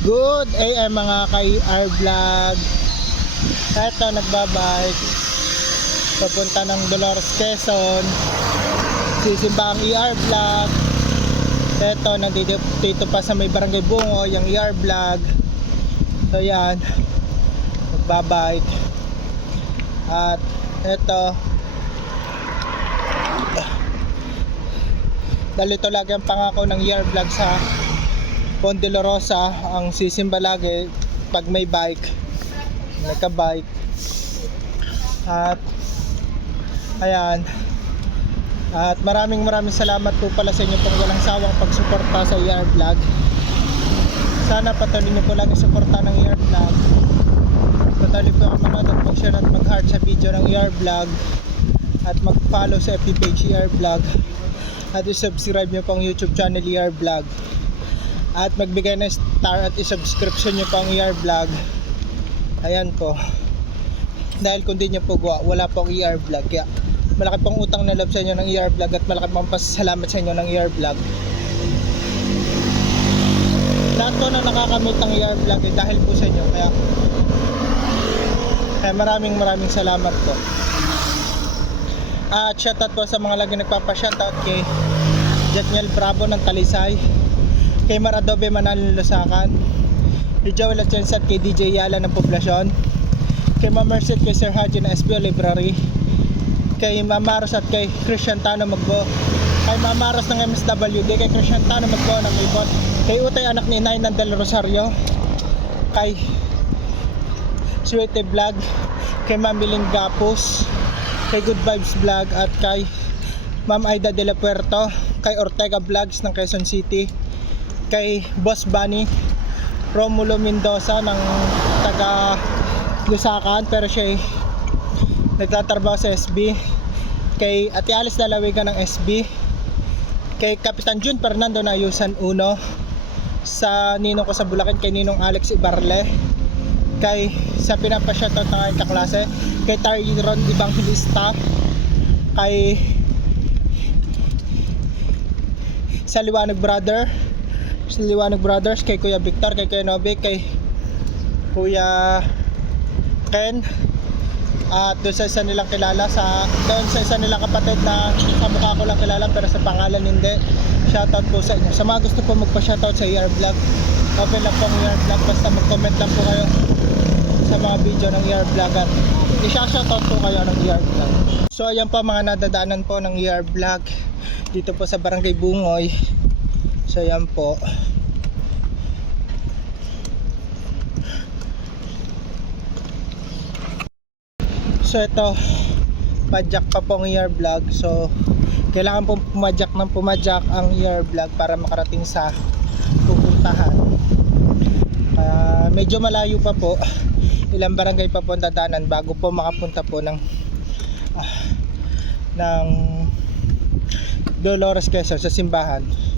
Good AM mga ka-ER vlog. Eto nagbabike papunta ng Dolores, Quezon. Sisimba ang ER vlog. Eto nandito pa sa may Barangay Bungoy yung ER vlog. So yan, nagbabike. At eto, dalito lagi ang pangako ng ER vlog sa Ponte La Rosa, ang sisimba lagi pag may bike, nagka-bike. At ayan, at maraming salamat po pala sa inyo pong walang sawang pagsuporta sa ER vlog. Sana patuloy niyo po lagi suporta ng ER vlog. Patuloy po ang manood at mag-share at mag-heart sa video ng ER vlog, at mag-follow sa FB page ER vlog, at i-subscribe niyo pong YouTube channel ER vlog, at magbigay ng star at i-subscription nyo pang ER vlog. Ayan po, dahil kung di nyo po gawa, wala pong ER vlog. Kaya malaki pong utang na loob sa inyo ng ER vlog, at malaki pong pasalamat sa inyo ng ER vlog. Lahat po na nakakamit ng ER vlog dahil po sa inyo. Kaya maraming salamat po. At shoutout po sa mga lagi nagpapa-shoutout kay Jatniel Bravo ng Talisay, kay Maradobe Manal Lusakan, kay Joel Atiensat, kay DJ Yala ng Poblasyon, kay Ma'am Merced, kay Sir Haji ng SBO Library, kay Ma'am Maros at kay Christian Tano Magbo, kay Ma'am Maros ng MSWD, kay Christian Tano Magbo ng Ibon, kay Utay anak ni Inay ng Del Rosario, kay Sweety Vlog, kay Ma'am Miling Gapus, kay Good Vibes Vlog, at kay Ma'am Aida de la Puerto, kay Ortega Vlogs ng Quezon City, kay Boss Bunny Romulo Mendoza ng taga Lusakan pero siya nagtatrabaho sa SB, kay Ate Alice Lalawigan ng SB, kay Kapitan Jun Fernando na Ayusan Uno sa ninong ko sa Bulacan, kay Ninong Alex Ibarle, kay sa pinapashoutout ng aking kaklase, kay Tyron Evangelista, kay sa Liwanag Brothers, kay Kuya Victor, kay Kuya Novik, kay Kuya Ken, at doon sa isa nilang kilala, doon sa isa nilang kapatid na sa mukha ko lang kilala pero sa pangalan hindi. Shoutout po sa inyo. Sa mga gusto po magpa-shoutout sa ER vlog, open lang po ang ER vlog, basta mag-comment lang po kayo sa mga video ng ER vlog at i-shoutout po kayo ng ER vlog. So ayan po mga nadadaanan po ng ER vlog dito po sa Barangay Bungoy. So ayan po. So ito, padjak pa pong ER vlog. So kailangan pong pumadjak ang ER vlog para makarating sa pupuntahan. Medyo malayo pa po, ilang barangay pa po ang dadaanan bago po makapunta po ng Dolores, Quezon sa simbahan.